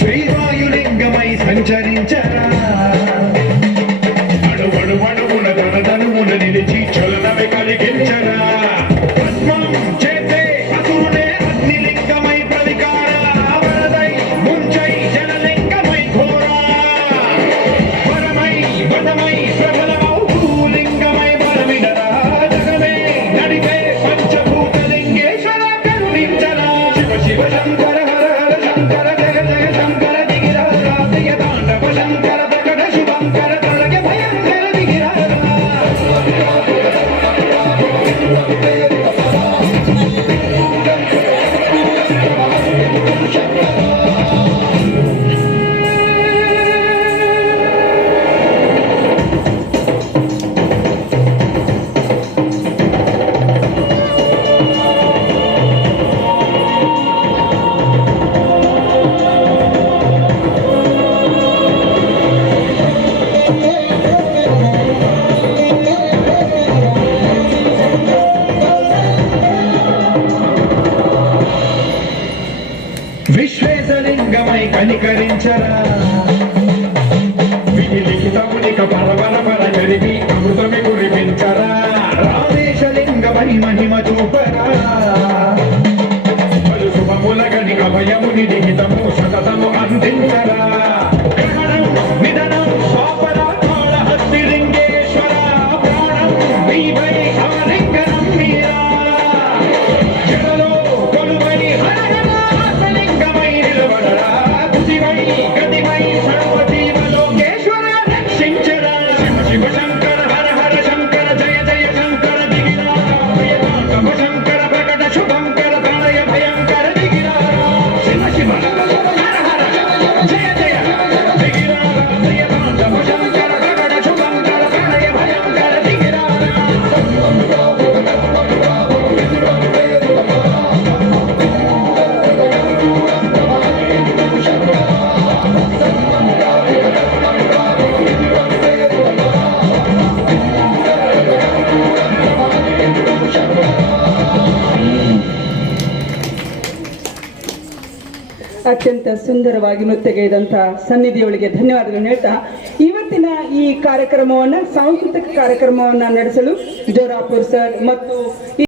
శ్రీవాయులింగమై సంచరించరా అడుగడుగడుగున తనదనుమున నిలిచి చలనమే కలిగించరా పద్మం చేసే అసురునే అగ్నిలింగమై ప్రవికార వరదై ముంచై జనలింగమై ఘోరా వరమై వదమై ప్రబలమౌ భూలింగమై బలమిడరా జగమే నడిపే పంచభూతలింగేశ్వర కరుణించరా శివ శివ శంకర హర హర శంకర జయ జయ శంకర దిగిరారా దియ తాండవ శంకర ప్రకట శుభంకర తొలగ భయంకర దిగిరారా విశ్వేశలింగమై కనికరించరా విలిఖితమునిక పరవర పర జరిపి అమృతమి కురిపించరా రామేశలింగమై మహిమ చూపరా పలు శుభముల గణిక భయముని లిఖితము సతతము అందించరా గ్రహణం నిధనం స్వాపర కాళహస్తి లింగేశ్వర ప్రాణం నీవై సమలింగనం మీరా జలలో కొలువై ಅತ್ಯಂತ ಸುಂದರವಾಗಿ ನೃತ್ಯಗೈದಂತಹ ಸನ್ನಿಧಿಯವಳಿಗೆ ಧನ್ಯವಾದಗಳನ್ನು ಹೇಳ್ತಾ ಇವತ್ತಿನ ಈ ಕಾರ್ಯಕ್ರಮವನ್ನು ಸಾಂಸ್ಕೃತಿಕ ಕಾರ್ಯಕ್ರಮವನ್ನು ನಡೆಸಲು ಜೋರಾಪುರ್ ಸರ್ ಮತ್ತು